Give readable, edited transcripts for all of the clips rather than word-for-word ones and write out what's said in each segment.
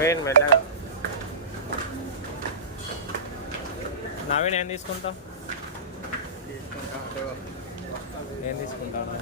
నవీన్ మెల్లగా. నవీన్ ఏం తీసుకుంటావు? ఏం తీసుకుంటావు?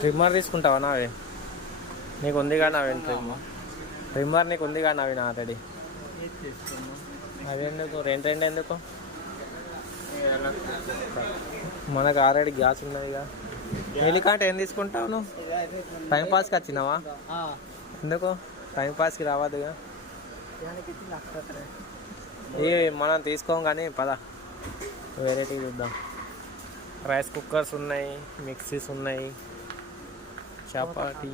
ట్రిమ్మర్ తీసుకుంటావా నావే? నీకు ఉందిగా నవీన్ ట్రిమ్మర్ నీకు ఉందిగా నవీన్ ఆల్రెడీ. అవి ఎందుకు రెండు ఎందుకు? మనకు ఆల్రెడీ గ్యాస్ ఉన్నదిగా. నీలికంటే ఏం తీసుకుంటావు నువ్వు? టైంపాస్కి వచ్చినావా? ఎందుకు టైంపాస్కి రావద్దుగా. ఇవి మనం తీసుకోం కానీ పద వెరైటీ చూద్దాం. రైస్ కుక్కర్స్ ఉన్నాయి, మిక్సీస్ ఉన్నాయి, చపాతీ.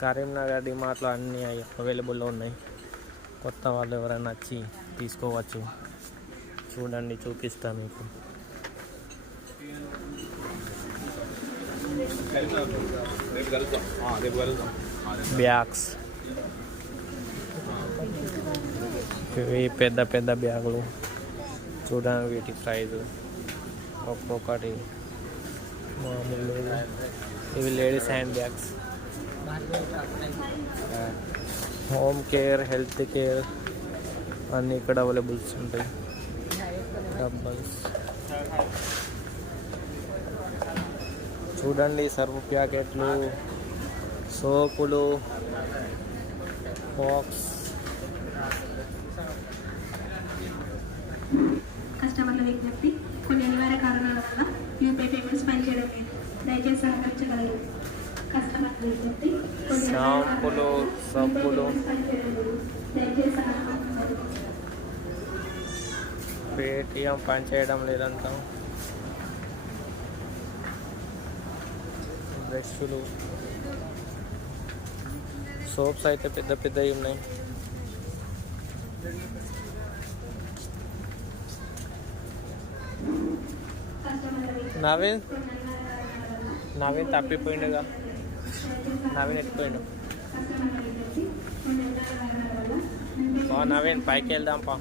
కరీంనగర్ డిమార్ట్లో అన్నీ అవైలబుల్లో ఉన్నాయి. కొత్త వాళ్ళు ఎవరైనా వచ్చి తీసుకోవచ్చు. చూడండి, చూపిస్తా మీకు. బ్యాగ్స్ ఇవి పెద్ద పెద్ద బ్యాగులు చూడండి. వీటి ప్రైజు ఒక్కొక్కటి మామూలు లేదు. ఇవి ladies hand bags. Home care, health care అన్నీ ఇక్కడ అవైలబుల్స్ ఉంటాయి. డబ్బల్స్ చూడండి. సర్ఫ్ ప్యాకెట్లు, సోపులు, బాక్స్. కస్టమర్ల విజ్ఞప్తి, కొన్ని అనివార్య కారణాల వల్ల యూపీఐ పేమెంట్స్ పనిచేయడం లేదు. దయచేసి సహకరించగలరు. కస్టమర్ల విజ్ఞప్తి, షాంపులు, సబ్బులు, పేటిఎం పనిచేయడం లేదంతా. బ్రష్లు, సోప్స్ అయితే పెద్ద పెద్దవి ఉన్నాయి. నవీన్ తప్పిపోయిండుగా. నవీన్ ఎత్తిపోయిండు. నవీన్ పైకి వెళ్దాం పా.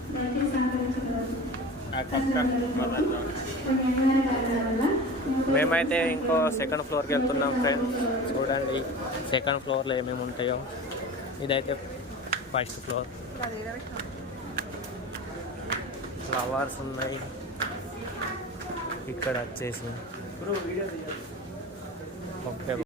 మేమైతే ఇంకో సెకండ్ ఫ్లోర్కి వెళ్తున్నాం ఫ్రెండ్స్. చూడండి సెకండ్ ఫ్లోర్లో ఏమేమి ఉంటాయో. ఇదైతే ఫస్ట్ ఫ్లోర్. ఫ్లవర్స్ ఉన్నాయి ఇక్కడ వచ్చేసి.